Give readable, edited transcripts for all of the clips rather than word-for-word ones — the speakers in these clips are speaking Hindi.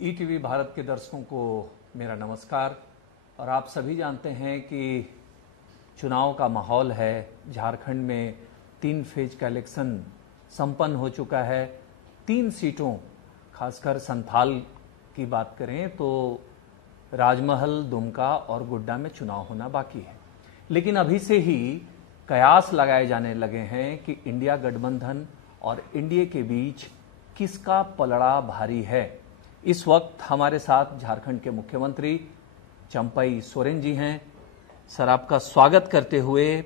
ईटीवी भारत के दर्शकों को मेरा नमस्कार। और आप सभी जानते हैं कि चुनाव का माहौल है। झारखंड में 3 फेज का इलेक्शन संपन्न हो चुका है। 3 सीटों, खासकर संथाल की बात करें तो राजमहल, दुमका और गोड्डा में चुनाव होना बाकी है। लेकिन अभी से ही कयास लगाए जाने लगे हैं कि इंडिया गठबंधन और एनडीए के बीच किसका पलड़ा भारी है। इस वक्त हमारे साथ झारखंड के मुख्यमंत्री चंपई सोरेन जी हैं। सर, आपका स्वागत करते हुए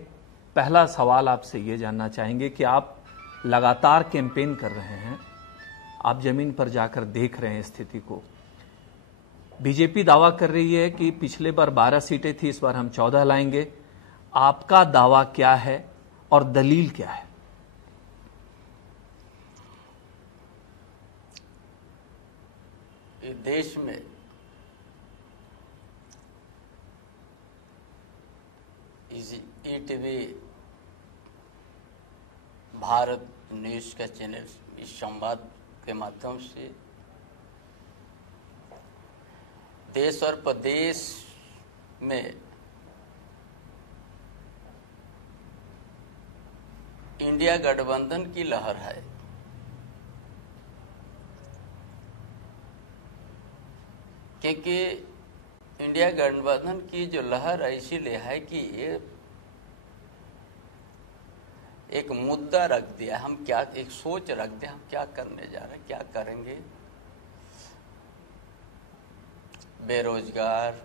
पहला सवाल आपसे ये जानना चाहेंगे कि आप लगातार कैंपेन कर रहे हैं, आप जमीन पर जाकर देख रहे हैं स्थिति को। बीजेपी दावा कर रही है कि पिछले बार 12 सीटें थी, इस बार हम 14 लाएंगे। आपका दावा क्या है और दलील क्या है? देश में इस ईटीवी भारत न्यूज का चैनल इस संवाद के माध्यम से देश और प्रदेश में इंडिया गठबंधन की लहर है। क्योंकि इंडिया गठबंधन की जो लहर इसीलिए है कि ये एक मुद्दा रख दिया, हम क्या एक सोच रख दिया, हम क्या करने जा रहे हैं, क्या करेंगे। बेरोजगार,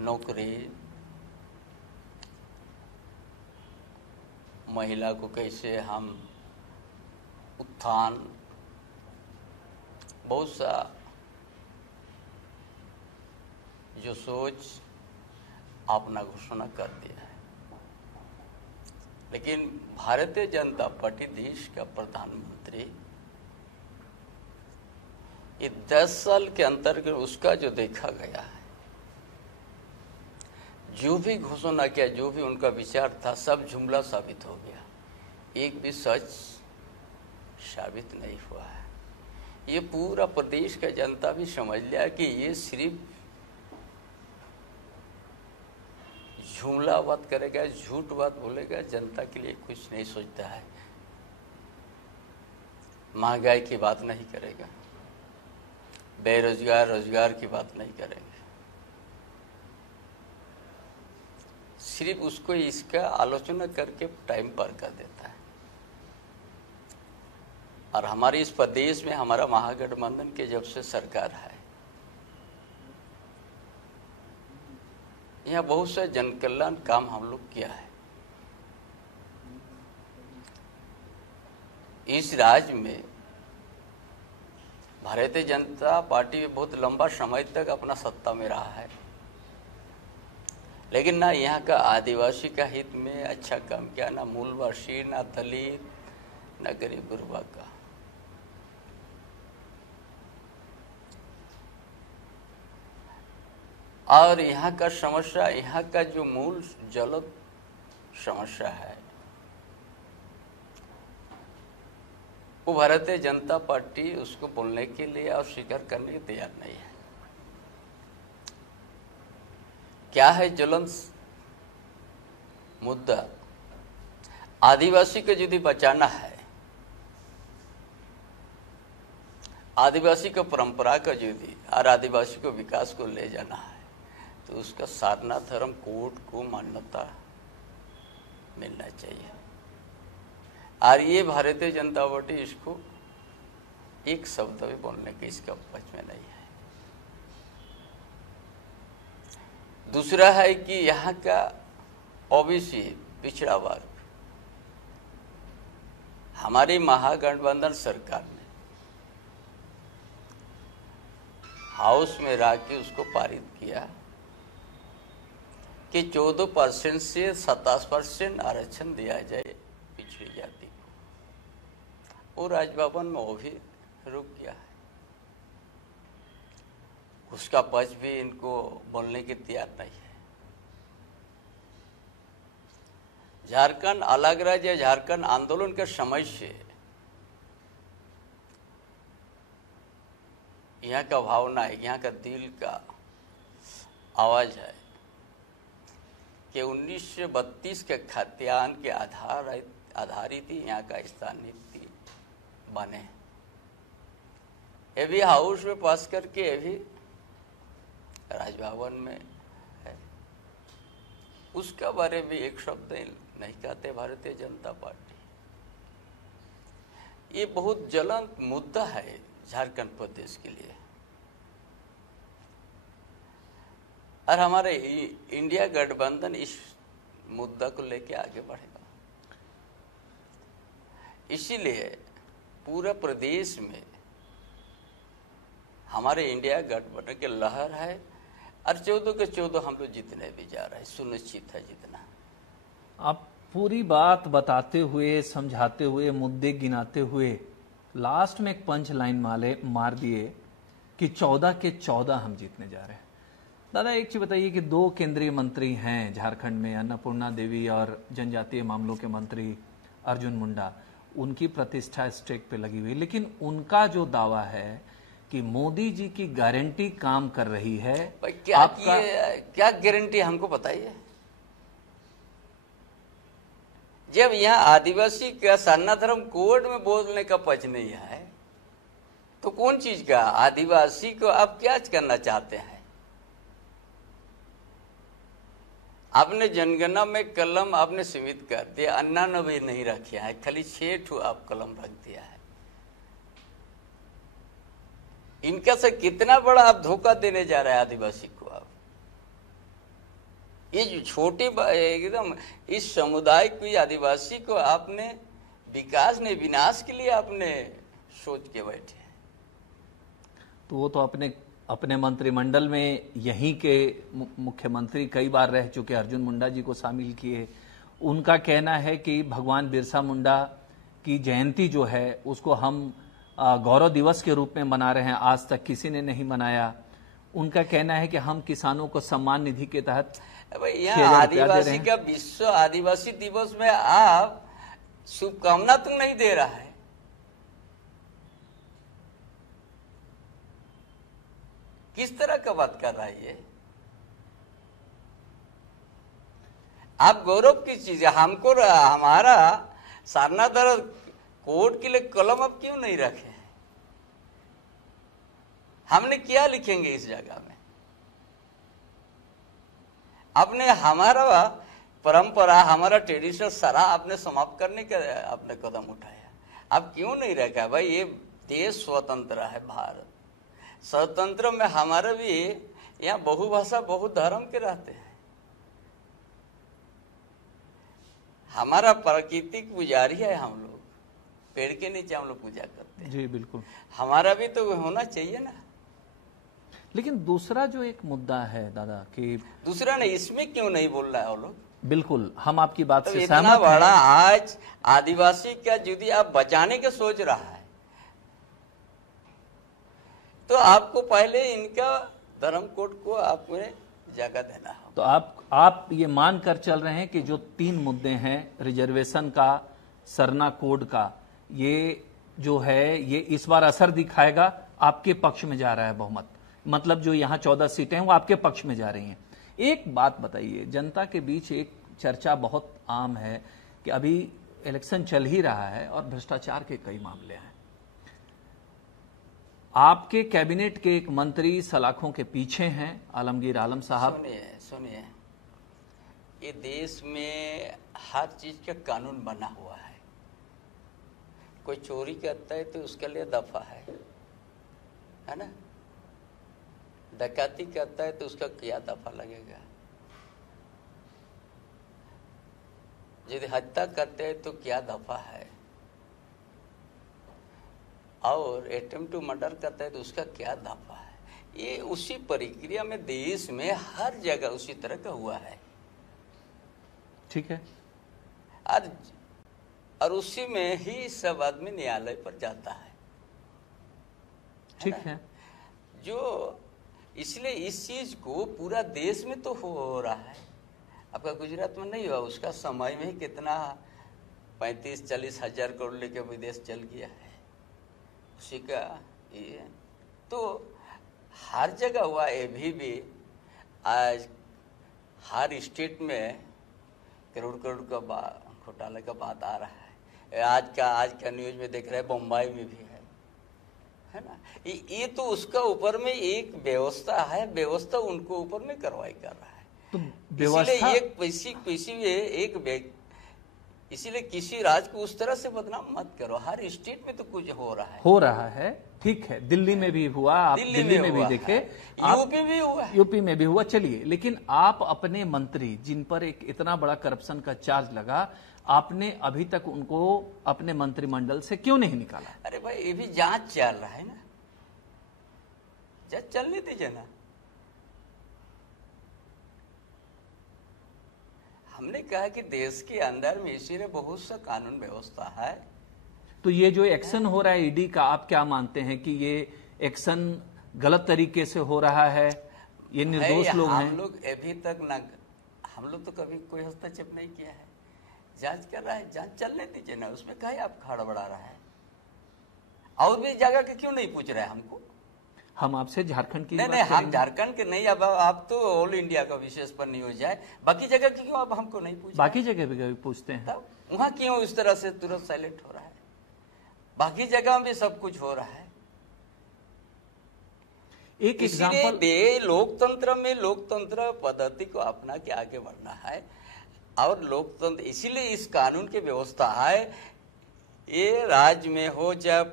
नौकरी, महिला को कैसे हम उत्थान, बहुत सा जो सोच अपना घोषणा कर दिया है। लेकिन भारतीय जनता पार्टी देश का प्रधानमंत्री ये 10 साल के अंतर्गत उसका जो देखा गया है, जो भी घोषणा किया, जो भी उनका विचार था, सब जुमला साबित हो गया। एक भी सच साबित नहीं हुआ है। ये पूरा प्रदेश का जनता भी समझ लिया कि ये सिर्फ जुमला बात करेगा, झूठ बात बोलेगा, जनता के लिए कुछ नहीं सोचता है। महंगाई की बात नहीं करेगा, बेरोजगार रोजगार की बात नहीं करेंगे, सिर्फ उसको इसका आलोचना करके टाइम पार कर देता है। और हमारे इस प्रदेश में हमारा महागठबंधन के जब से सरकार है, यहाँ बहुत से जनकल्याण काम हम लोग किया है। इस राज्य में भारतीय जनता पार्टी बहुत लंबा समय तक अपना सत्ता में रहा है, लेकिन ना यहाँ का आदिवासी का हित में अच्छा काम किया, ना मूलवासी, ना दलित, ना गरीब गुरबा का। और यहाँ का समस्या, यहाँ का जो मूल जलद समस्या है, वो भारतीय जनता पार्टी उसको बोलने के लिए और स्वीकार करने के तैयार नहीं है। क्या है ज्वलंत मुद्दा? आदिवासी को यदि बचाना है, आदिवासी को परंपरा का यदि और आदिवासी को विकास को ले जाना है, तो उसका सारनाथ धर्म कोड को मान्यता मिलना चाहिए। और ये भारतीय जनता पार्टी इसको एक शब्द भी बोलने के इसका पक्ष में नहीं है। दूसरा है कि यहाँ का ओबीसी पिछड़ा वर्ग, हमारी महागठबंधन सरकार ने हाउस में रह के उसको पारित किया कि 14% से 27% आरक्षण दिया जाए पिछड़ी जाति को। और राजभवन में वो भी रुक गया है। उसका पक्ष भी इनको बोलने की तैयार नहीं है। झारखंड अलग राज्य, झारखंड आंदोलन के समय से यहाँ का भावना है, यहाँ का दिल का आवाज है कि 1932 के खाद्यान्न के आधारित ही यहाँ का स्थान नीति बने। ये भी हाउस में पास करके ये भी राजभवन में है। उसका बारे में एक शब्द नहीं कहते भारतीय जनता पार्टी। ये बहुत ज्वलंत मुद्दा है झारखंड प्रदेश के लिए, और हमारे इंडिया गठबंधन इस मुद्दा को लेकर आगे बढ़ेगा। इसीलिए पूरा प्रदेश में हमारे इंडिया गठबंधन की लहर है, और 14 के 14 हम लोग जीतने भी जा रहे हैं, सुनिश्चित है जीतना। आप पूरी बात बताते हुए, समझाते हुए, मुद्दे गिनाते हुए लास्ट में एक पंच लाइन मार दिए कि 14 के 14 हम जीतने जा रहे हैं। दादा एक चीज बताइए कि 2 केंद्रीय मंत्री हैं झारखंड में, अन्नपूर्णा देवी और जनजातीय मामलों के मंत्री अर्जुन मुंडा, उनकी प्रतिष्ठा स्टेक पे लगी हुई, लेकिन उनका जो दावा है कि मोदी जी की गारंटी काम कर रही है। क्या गारंटी हमको बताइए। जब यहाँ आदिवासी का सरना धर्म कोड में बोलने का पक्ष नहीं है, तो कौन चीज का आदिवासी को आप क्या करना चाहते हैं? आपने जनगणना में कलम आपने सीमित कर दिया, 99 नहीं रखा है, खाली 6 ठो आप कलम रख दिया है। इनका से कितना बड़ा आप धोखा देने जा रहे हैं आदिवासी को। आप ये जो छोटे एकदम इस समुदाय को, आदिवासी को आपने विकास नहीं विनाश के लिए आपने सोच के बैठे हैं। तो वो तो अपने मंत्रिमंडल में यहीं के मुख्यमंत्री कई बार रह चुके अर्जुन मुंडा जी को शामिल किए। उनका कहना है कि भगवान बिरसा मुंडा की जयंती जो है उसको हम गौरव दिवस के रूप में मना रहे हैं, आज तक किसी ने नहीं मनाया। उनका कहना है कि हम किसानों को सम्मान निधि के तहत यहाँ आदिवासी का विश्व आदिवासी दिवस में आप शुभकामना तो नहीं दे रहा है। किस तरह का बात कर रहा है ये? आप गौरव की चीज है, हमको हमारा सारना दर कोर्ट के लिए कलम अब क्यों नहीं रखे हैं? हमने क्या लिखेंगे इस जगह में? आपने हमारा परंपरा, हमारा ट्रेडिशन सारा आपने समाप्त करने का आपने कदम उठाया। अब क्यों नहीं रखा भाई? ये देश स्वतंत्र है भारत। स्वतंत्र में हमारा भी यहाँ बहुभाषा बहुधर्म के रहते हैं। हमारा प्राकृतिक पुजारी है हम लोग, पेड़ के नीचे हम लोग पूजा करते हैं। जी बिल्कुल, हमारा भी तो होना चाहिए ना। लेकिन दूसरा जो एक मुद्दा है दादा कि दूसरा नहीं, इसमें क्यों नहीं बोल रहा है वो लोग? बिल्कुल, हम आपकी बात से इतना सहमत बड़ा हैं। आज आदिवासी का यदि आप बचाने के सोच रहा है तो आपको पहले इनका धर्म कोड को आपको जगह देना है। तो आप ये मान कर चल रहे हैं कि जो 3 मुद्दे हैं, रिजर्वेशन का, सरना कोड का, ये जो है ये इस बार असर दिखाएगा, आपके पक्ष में जा रहा है बहुमत, मतलब जो यहाँ 14 सीटें हैं वो आपके पक्ष में जा रही हैं। एक बात बताइए, जनता के बीच एक चर्चा बहुत आम है कि अभी इलेक्शन चल ही रहा है और भ्रष्टाचार के कई मामले हैं। आपके कैबिनेट के एक मंत्री सलाखों के पीछे हैं, आलमगीर आलम साहब। सुनिए, ये देश में हर चीज का कानून बना हुआ है। कोई चोरी करता है तो उसके लिए दफा है ना? डकैती करता है तो उसका क्या दफा लगेगा? यदि हत्या करते हैं तो क्या दफा है? और अटेम्प्ट टू मर्डर करता है तो उसका क्या दफा है? ये उसी प्रक्रिया में देश में हर जगह उसी तरह का हुआ है। ठीक है। और उसी में ही सब आदमी न्यायालय पर जाता है। ठीक है। जो इसलिए इस चीज को पूरा देश में तो हो रहा है। आपका गुजरात में नहीं हुआ? उसका समय में ही कितना 35-40 हजार करोड़ लेके विदेश चल गया है। उसी का ये तो हर जगह हुआ, अभी भी आज हर स्टेट में करोड़ करोड़ का घोटाले का बात आ रहा है। आज का न्यूज में देख रहे हैं, बम्बई में भी है ना। ये तो उसका ऊपर में एक व्यवस्था है, व्यवस्था उनको ऊपर में कार्रवाई कर रहा है। तो इसीलिए किसी राज्य को उस तरह से बदनाम मत करो। हर स्टेट में तो कुछ हो रहा है। ठीक है, दिल्ली में भी हुआ, आप दिल्ली में भी देखे, यूपी भी हुआ, यूपी में भी हुआ। चलिए, लेकिन आप अपने मंत्री जिन पर एक इतना बड़ा करप्शन का चार्ज लगा, आपने अभी तक उनको अपने मंत्रिमंडल से क्यों नहीं निकाला? अरे भाई, ये भी जांच चल रहा है ना, जांच चलने दीजिए ना। हमने कहा कि देश के अंदर में इसीलिए बहुत सा कानून व्यवस्था है। तो ये जो एक्शन हो रहा है ईडी का, आप क्या मानते हैं कि ये एक्शन गलत तरीके से हो रहा है? ये निर्दोष लोग हैं। हम लोग अभी तक ना, हम लोग तो कभी कोई हस्तक्षेप नहीं किया है। जांच कर रहा है, जांच चलने दीजिए ना, उसमें कहीं आप खड़बड़ा रहा है। और भी जगह के क्यों नहीं पूछ रहे हैं हमको? हम आपसे झारखंड की नहीं, हम झारखंड के नहीं, अब आप तो ऑल इंडिया का विशेष पर नहीं हो जाए, बाकी जगह की क्यों आप हमको नहीं पूछ? बाकी जगह भी पूछते हैं, तब वहां क्यों इस तरह से तुरंत साइलेंट हो रहा है? बाकी जगह में सब कुछ हो रहा है। एक एग्जांपल, लोकतंत्र में लोकतंत्र पद्धति को अपना के आगे बढ़ना है। और लोकतंत्र इसीलिए इस कानून की व्यवस्था है। ये राज्य में हो, चाहे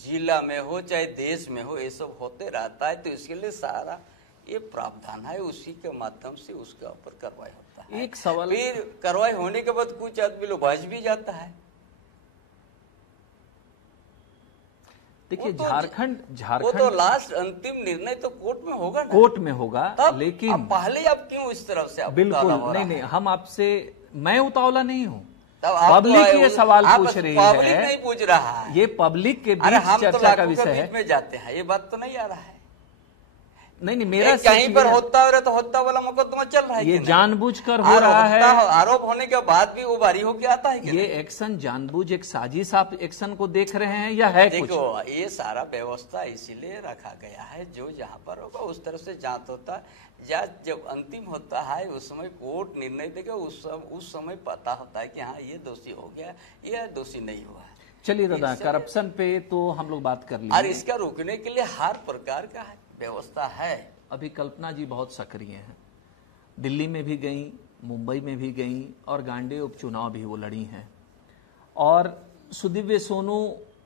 जिला में हो, चाहे देश में हो, ये सब होते रहता है। तो इसके लिए सारा ये प्रावधान है, उसी के माध्यम से उसके ऊपर कार्रवाई होता है। एक सवाल, फिर कार्रवाई होने के बाद कुछ आदमी लोग बच भी जाता है। देखिए, झारखंड वो तो लास्ट अंतिम निर्णय तो कोर्ट में होगा ना, कोर्ट में होगा। लेकिन पहले आप क्यों इस तरफ से? बिल्कुल नहीं, हम आपसे, मैं उतावला नहीं हूँ, पब्लिक ये सवाल पूछ रही है। पब्लिक नहीं पूछ रहा है, ये पब्लिक के बीच चर्चा का विषय है। में जाते हैं, ये बात तो नहीं आ रहा है। नहीं, मेरा कहीं पर होता वाला मुकदमा चल रहा है, ये जानबूझकर हो रहा है। आरोप होने के बाद भी वो बारी होके आता है। ये एक्शन जानबूझ एक साजिश आप एक्शन को देख रहे हैं या है? देखो, ये सारा व्यवस्था इसीलिए रखा गया है, जो जहाँ पर होगा उस तरह से जांच होता है। जांच जब अंतिम होता है, उस समय कोर्ट निर्णय देगा, उस समय पता होता है कि हाँ, ये दोषी हो गया, ये दोषी नहीं हुआ। चलिए दादा, करप्शन पे तो हम लोग बात कर लिए, और इसका रोकने के लिए हर प्रकार का व्यवस्था है। अभी कल्पना जी बहुत सक्रिय हैं, दिल्ली में भी गई, मुंबई में भी गई, और गांडे उपचुनाव भी वो लड़ी हैं। और सुदिव्य सोनू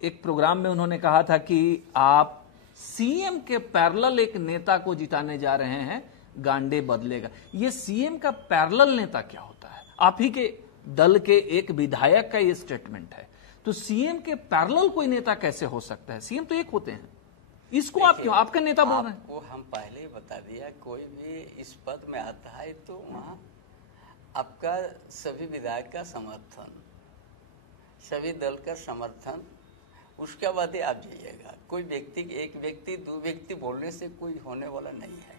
एक प्रोग्राम में उन्होंने कहा था कि आप सीएम के पैरेलल एक नेता को जिताने जा रहे हैं, गांडे बदलेगा। ये सीएम का पैरेलल नेता क्या होता है? आप ही के दल के एक विधायक का ये स्टेटमेंट है, तो सीएम के पैरेलल कोई नेता कैसे हो सकता है? सीएम तो एक होते हैं, इसको आप क्यों आपका नेता बोल रहे हैं? वो हम पहले ही बता दिया, कोई भी इस पद में आता है तो वहां आपका सभी विधायक का समर्थन, सभी दल का समर्थन, उसके बाद ही आप जाइएगा। कोई व्यक्ति, एक व्यक्ति, दो व्यक्ति बोलने से कोई होने वाला नहीं है।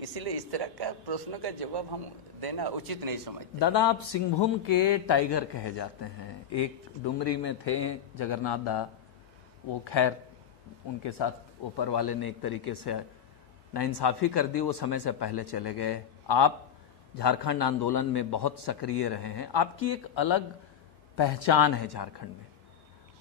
इसलिए इस तरह का प्रश्न का जवाब हम देना उचित नहीं समझते। दादा, आप सिंहभूम के टाइगर कहे जाते हैं। एक डुमरी में थे जगन्नाथ दा, वो खैर उनके साथ ऊपर वाले ने एक तरीके से नाइंसाफी कर दी, वो समय से पहले चले गए। आप झारखंड आंदोलन में बहुत सक्रिय रहे हैं, आपकी एक अलग पहचान है झारखंड में,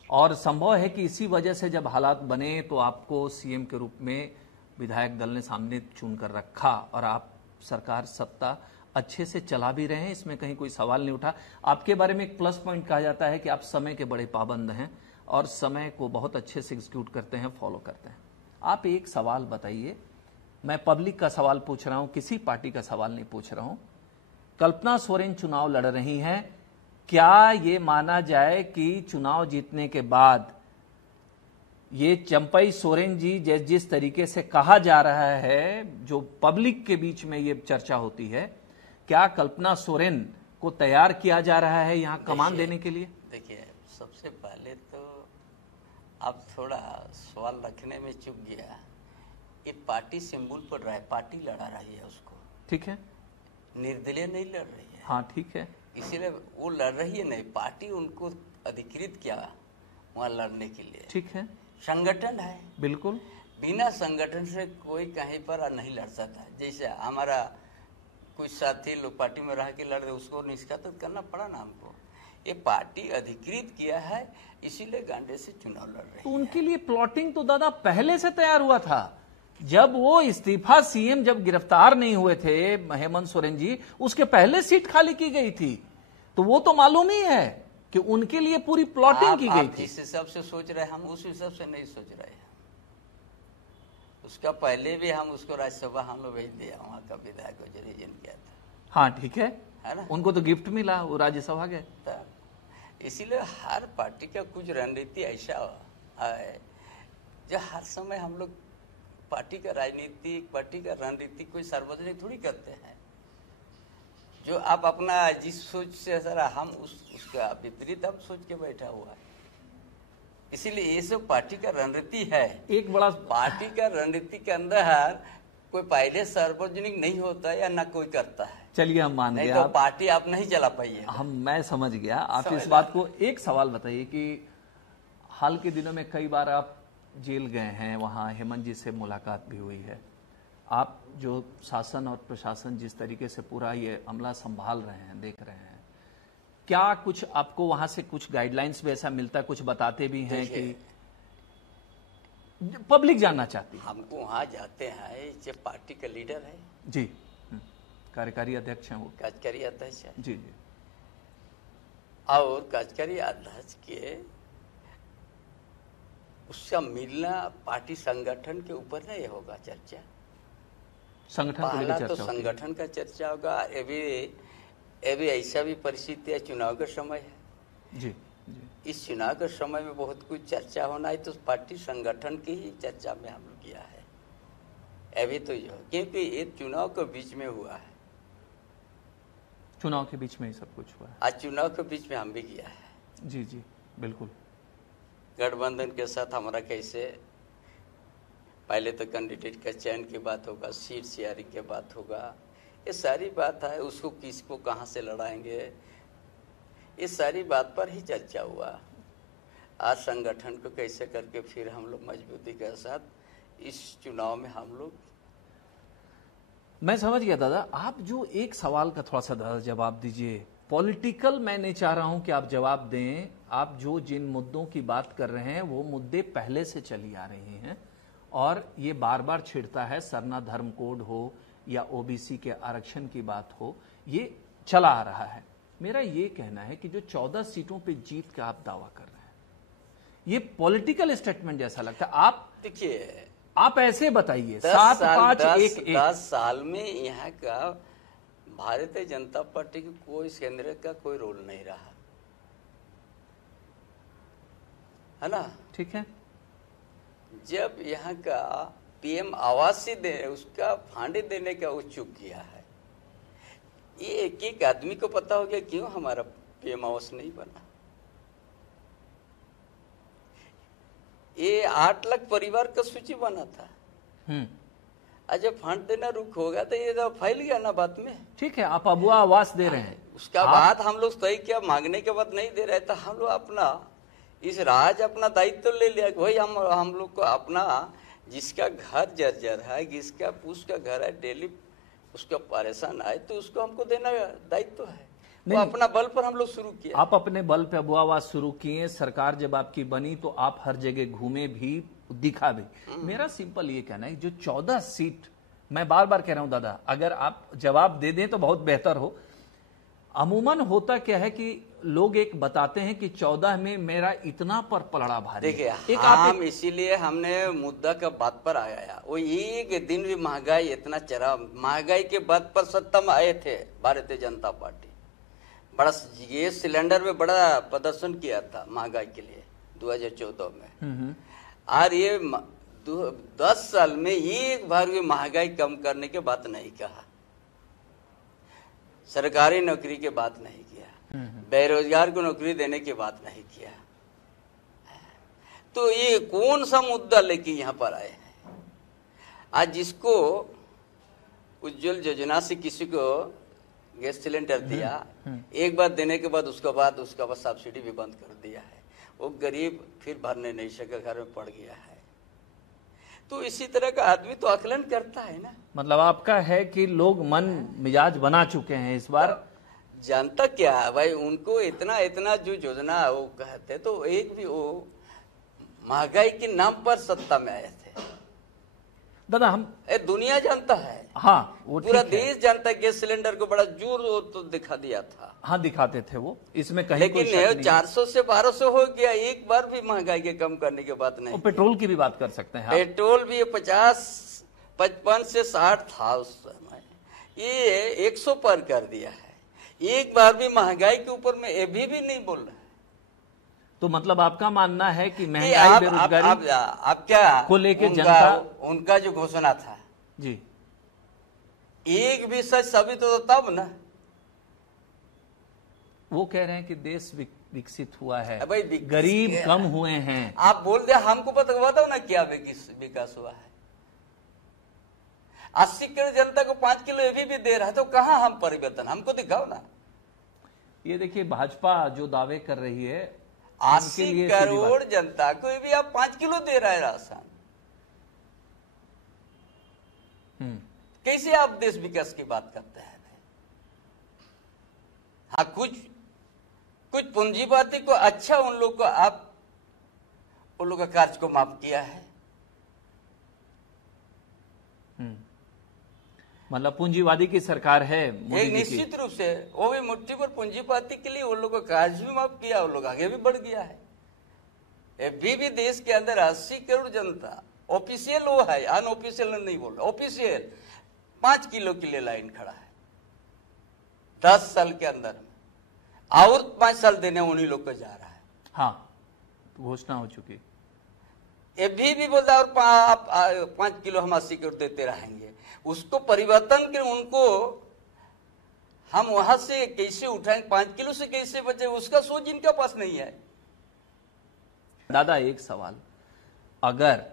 और संभव है कि इसी वजह से जब हालात बने तो आपको सीएम के रूप में विधायक दल ने सामने चुनकर रखा, और आप सरकार सत्ता अच्छे से चला भी रहे हैं, इसमें कहीं कोई सवाल नहीं उठा। आपके बारे में एक प्लस पॉइंट कहा जाता है कि आप समय के बड़े पाबंद हैं और समय को बहुत अच्छे से एग्जीक्यूट करते हैं, फॉलो करते हैं। आप एक सवाल बताइए, मैं पब्लिक का सवाल पूछ रहा हूं, किसी पार्टी का सवाल नहीं पूछ रहा हूं। कल्पना सोरेन चुनाव लड़ रही हैं, क्या ये माना जाए कि चुनाव जीतने के बाद ये चंपई सोरेन जी जिस तरीके से कहा जा रहा है, जो पब्लिक के बीच में ये चर्चा होती है, क्या कल्पना सोरेन को तैयार किया जा रहा है यहां कमान देने के लिए? देखिए, सबसे पहले तो आप थोड़ा सवाल रखने में चूक गया। ये पार्टी सिंबल पर रहा है, पार्टी लड़ा रही है उसको, ठीक है, निर्दलीय नहीं लड़ रही है। हाँ ठीक है, इसीलिए वो लड़ रही है नहीं, पार्टी उनको अधिकृत किया वहां लड़ने के लिए, ठीक है, संगठन है बिल्कुल। बिना संगठन से कोई कहीं पर नहीं लड़ सकता। जैसे हमारा कुछ साथी लोग पार्टी में रह के लड़ रहे, उसको निष्कासित करना पड़ा ना हमको। ये पार्टी अधिकृत किया है, इसीलिए गांडे से चुनाव लड़ रहे हैं। तो उनके लिए प्लॉटिंग तो दादा पहले से तैयार हुआ था। जब वो इस्तीफा सीएम जब गिरफ्तार नहीं हुए थे हेमंत सोरेन जी, उसके पहले सीट खाली की गई थी। तो वो तो मालूम ही है कि उनके लिए पूरी प्लॉटिंग की गई थी। जिस हिसाब से सोच रहे हैं हम उस हिसाब से नहीं सोच रहे हैं। उसका पहले भी हम उसको राज्यसभा हम लोग भेज दिया, वहाँ का विधायक को रीजन किया था। हाँ ठीक है ना, उनको तो गिफ्ट मिला, वो राज्यसभा गए। इसीलिए हर पार्टी का कुछ रणनीति ऐसा है जो हर समय हम लोग पार्टी का राजनीति, पार्टी का रणनीति कोई सार्वजनिक थोड़ी करते हैं। जो आप अपना जिस सोच से सर हम उसका विपरीत हम सोच के बैठा हुआ है। इसीलिए ये सब पार्टी का रणनीति है। एक बड़ा पार्टी का रणनीति के अंदर कोई पहले सार्वजनिक नहीं होता या ना कोई करता है। चलिए हम मान गए, तो पार्टी आप नहीं चला पाइए। मैं समझ गया आप इस बात को। एक सवाल बताइए कि हाल के दिनों में कई बार आप जेल गए हैं, वहां हेमंत जी से मुलाकात भी हुई है। आप जो शासन और प्रशासन जिस तरीके से पूरा ये अमला संभाल रहे हैं, देख रहे हैं, क्या कुछ आपको वहां से कुछ गाइडलाइंस भी ऐसा मिलता है, कुछ बताते भी हैं कि पब्लिक जानना चाहती है? हमको वहां जाते हैं, जो पार्टी का लीडर है जी, कार्यकारी अध्यक्ष हैं वो, कार्यकारी अध्यक्ष है जी जी, और कार्यकारी अध्यक्ष के उसका मिलना पार्टी संगठन के ऊपर नहीं होगा चर्चा। संगठन पहला तो संगठन का चर्चा होगा। ये भी ऐसा भी परिस्थिति है, चुनाव का समय है जी, इस चुनाव के समय में बहुत कुछ चर्चा होना है, तो पार्टी संगठन की ही चर्चा में हम लोग किया है अभी तो जो, क्योंकि ये चुनाव के बीच में हुआ है। चुनाव के बीच में ही सब कुछ हुआ है। आज चुनाव के बीच में हम भी किया है। जी जी बिल्कुल। गठबंधन के साथ हमारा कैसे, पहले तो कैंडिडेट का चयन की बात होगा, सीट शेयरिंग की बात होगा, ये सारी बात है। उसको किसको कहाँ से लड़ाएंगे, इस सारी बात पर ही चर्चा हुआ। आज संगठन को कैसे करके फिर हम लोग मजबूती के साथ इस चुनाव में हम लोग। मैं समझ गया दादा। आप जो एक सवाल का थोड़ा सा दादा जवाब दीजिए। पॉलिटिकल मैं नहीं चाह रहा हूं कि आप जवाब दें। आप जो जिन मुद्दों की बात कर रहे हैं वो मुद्दे पहले से चली आ रही हैं और ये बार बार छिड़ता है। सरना धर्म कोड हो या ओबीसी के आरक्षण की बात हो, ये चला आ रहा है। मेरा ये कहना है कि जो 14 सीटों पे जीत का आप दावा कर रहे हैं, ये पॉलिटिकल स्टेटमेंट जैसा लगता है। आप देखिए, आप ऐसे बताइए 7-5-1-1 10 साल में यहाँ का भारतीय जनता पार्टी की कोई केंद्र का कोई रोल नहीं रहा है ना। ठीक है। जब यहाँ का पीएम आवास दे उसका फांडे देने का वो चूक किया है। ये एक एक आदमी को पता हो गया क्यों हमारा पीएम आवास नहीं बना। ये 8 लाख परिवार का सूची बना था। आज जब फंड देना रुक होगा तो ये तो फैल गया ना बात में। ठीक है, आप अबुआ आवास दे रहे हैं, उसका बाद हम लोग तय क्या मांगने के बाद नहीं दे रहे थे। हम लोग अपना इस राज अपना दायित्व ले लिया कि भाई हम लोग को अपना जिसका घर जर्जर है, जिसका उसका घर है, डेली उसका परेशान है, तो उसको हमको देना दायित्व है। वो अपना बल पर हम लोग शुरू किए। आप अपने बल पे अबुआ आवास शुरू किए। सरकार जब आपकी बनी तो आप हर जगह घूमे भी, दिखा भी। मेरा सिंपल ये कहना है, जो 14 सीट, मैं बार बार कह रहा हूं दादा, अगर आप जवाब दे दें तो बहुत बेहतर हो। अमूमन होता क्या है कि लोग एक बताते हैं कि 14 में मेरा इतना पर पलड़ा भारी। देखिए, हम इसीलिए हमने मुद्दा का बात पर आया। वो एक दिन भी महंगाई इतना चढ़ा, महंगाई के बात पर सत्ता में आए थे भारतीय जनता पार्टी। बड़ा गैस सिलेंडर में बड़ा प्रदर्शन किया था महंगाई के लिए 2014 में। और ये 10 साल में एक बार भी महंगाई कम करने की बात नहीं कहा, सरकारी नौकरी की बात नहीं किया, बेरोजगार को नौकरी देने की बात नहीं किया। तो ये कौन सा मुद्दा लेके यहाँ पर आए हैं? आज जिसको उज्जवल योजना से किसी को गैस सिलेंडर दिया, एक बार देने के बाद उसका सब्सिडी भी बंद कर दिया है। वो गरीब फिर भरने नहीं सके, घर में पड़ गया है। तो इसी तरह का आदमी तो आकलन करता है ना। मतलब आपका है कि लोग मन मिजाज बना चुके हैं इस बार। जनता क्या है भाई, उनको इतना इतना जो योजना वो कहते, तो एक भी वो महंगाई के नाम पर सत्ता में आए थे। दादा हम दुनिया जानता है, हाँ वो पूरा ठीक है। देश जानता है। गैस सिलेंडर को बड़ा जोर वो तो दिखा दिया था, हाँ दिखाते थे वो, इसमें कहीं कोई शक लेकिन नहीं। 400 से 1200 हो गया, एक बार भी महंगाई के कम करने की बात नहीं। वो पेट्रोल की भी बात कर सकते हैं आप। पेट्रोल भी 55 से 60 था उस समय, ये 100 पर कर दिया है। एक बार भी महंगाई के ऊपर में ये भी नहीं बोल रहा है। तो मतलब आपका मानना है कि महंगाई बेरोजगारी आप क्या को लेके जनता, उनका जो घोषणा था जी, एक भी सच साबित हो तब ना। वो कह रहे हैं कि देश विकसित हुआ है, भाई गरीब कम हुए हैं। आप बोल दे, हमको बताओ ना क्या विकास हुआ है। 80 करोड़ जनता को 5 किलो ये भी दे रहा है, तो कहाँ हम परिवर्तन, हमको दिखाओ ना। ये देखिए भाजपा जो दावे कर रही है, 80 करोड़ जनता को भी आप 5 किलो दे रहा है राशन। कैसे आप देश विकास की बात करते हैं? हाँ, कुछ पूंजीपति को अच्छा, उन लोग को आप उन लोग का कार्य को माफ किया है। मतलब पूंजीवादी की सरकार है एक निश्चित रूप से, वो भी मुट्ठी पर पूंजीपति के लिए उन लोग का कार्य भी माफ किया, उन लोग आगे भी बढ़ गया है। अभी भी देश के अंदर 80 करोड़ जनता, ऑफिशियल वो है, अनऑफिशियल नहीं बोल रहा, ऑफिशियल 5 किलो के लिए लाइन खड़ा है 10 साल के अंदर में, और 5 साल देने उन्हीं लोग को जा रहा है। हाँ, घोषणा हो चुकी। ये भी बोलता है, और आप 5 किलो हम 80 करोड़ देते रहेंगे। उसको परिवर्तन के, उनको हम वहां से कैसे उठाएंगे, 5 किलो से कैसे बचे, उसका सोच इनके पास नहीं है। दादा एक सवाल, अगर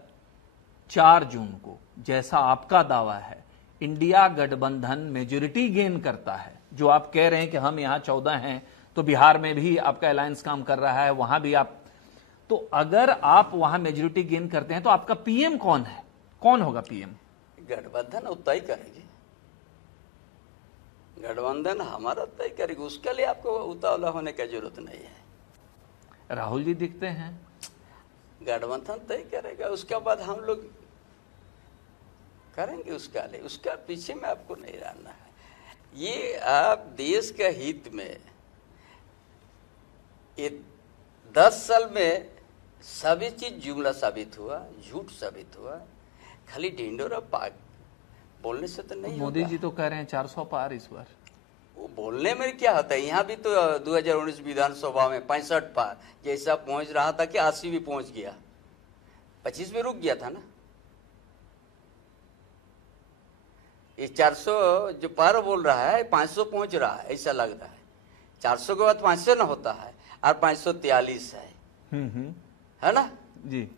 4 जून को जैसा आपका दावा है इंडिया गठबंधन मेजोरिटी गेन करता है, जो आप कह रहे हैं कि हम यहां 14 हैं, तो बिहार में भी आपका अलायंस काम कर रहा है, वहां भी आप, तो अगर आप वहां मेजोरिटी गेन करते हैं तो आपका पीएम कौन है, कौन होगा पीएम? गठबंधन तय करेंगे, गठबंधन हमारा तय करेगी, उसके लिए आपको उतावला होने की जरूरत नहीं है। राहुल जी दिखते हैं, गठबंधन तय करेगा, उसके बाद हम लोग करेंगे उसका लिए, उसका पीछे में आपको नहीं रहना है। ये आप देश का हित में, ये 10 साल में सभी चीज जुमला साबित हुआ, झूठ साबित हुआ, खाली ढिंडोरा पाक बोलने से तो नहीं। मोदी जी तो कह रहे हैं 400 पार इस बार। वो बोलने में क्या होता है, यहाँ भी तो 2019 विधानसभा में 65 पार जैसा पहुंच रहा था कि 80 भी पहुंच गया, 25 में रुक गया था ना। ये 400 जो पार बोल रहा है 500 पहुंच रहा है, ऐसा लग रहा है। 400 के बाद 500 ना होता है, और 543 है। है ना जी।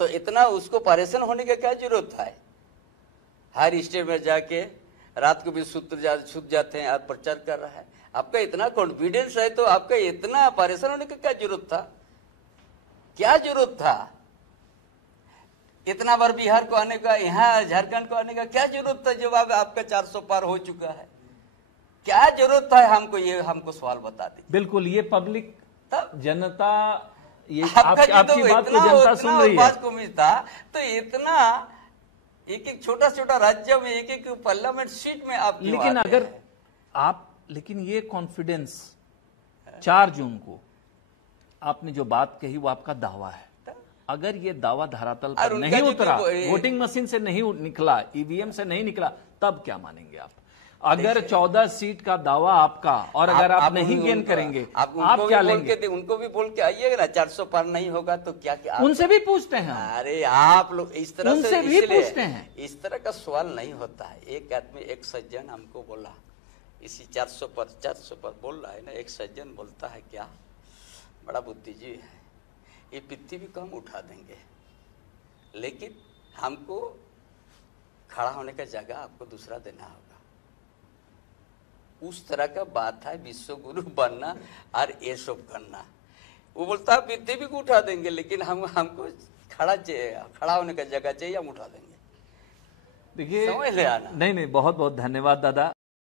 तो इतना उसको परेशान होने की क्या जरूरत है? हर स्टेट में जाके रात को भी सुत जाते हैं, आप प्रचार कर रहा है। आपका इतना कॉन्फिडेंस है तो आपका इतना परेशान होने की क्या जरूरत था? क्या जरूरत था? इतना बार बिहार को आने का, यहाँ झारखंड को आने का क्या जरूरत था जब आपका 400 पार हो चुका है? क्या जरूरत था? हमको ये सवाल बता दी। बिल्कुल, ये पब्लिक जनता, ये आपकी बात को जनता सुन रही है। को मिलता तो इतना एक छोटा छोटा राज्य में एक पार्लियामेंट सीट में आप, लेकिन अगर आप, लेकिन ये कॉन्फिडेंस 4 जून को आपने जो बात कही वो आपका दावा है, अगर ये दावा धरातल पर नहीं उतरा, वोटिंग मशीन से नहीं निकला, ईवीएम से नहीं निकला, तब क्या मानेंगे आप? अगर 14 सीट का दावा आपका, और अगर आप नहीं गेन करेंगे, आप क्या लेंगे? उनको भी बोल के आइएगा ना, 400 पार नहीं होगा तो क्या उनसे भी पूछते हैं। अरे आप लोग इस तरह उनसे भी पूछते हैं, इस तरह का सवाल नहीं होता है। एक आदमी, एक सज्जन हमको बोला, इसी 400 पर बोल रहा है ना, एक सज्जन बोलता है, क्या बड़ा बुद्धिजीवी है, ये पृथ्वी को हम उठा देंगे, लेकिन हमको खड़ा होने का जगह आपको दूसरा देना होगा। उस तरह का बात है, विश्व गुरु बनना और ये सब करना। वो बोलता है पृथ्वी को उठा देंगे, लेकिन हमको खड़ा होने का जगह चाहिए, हम उठा देंगे। देखिए समझ ले आना। नहीं नहीं, बहुत बहुत धन्यवाद दादा।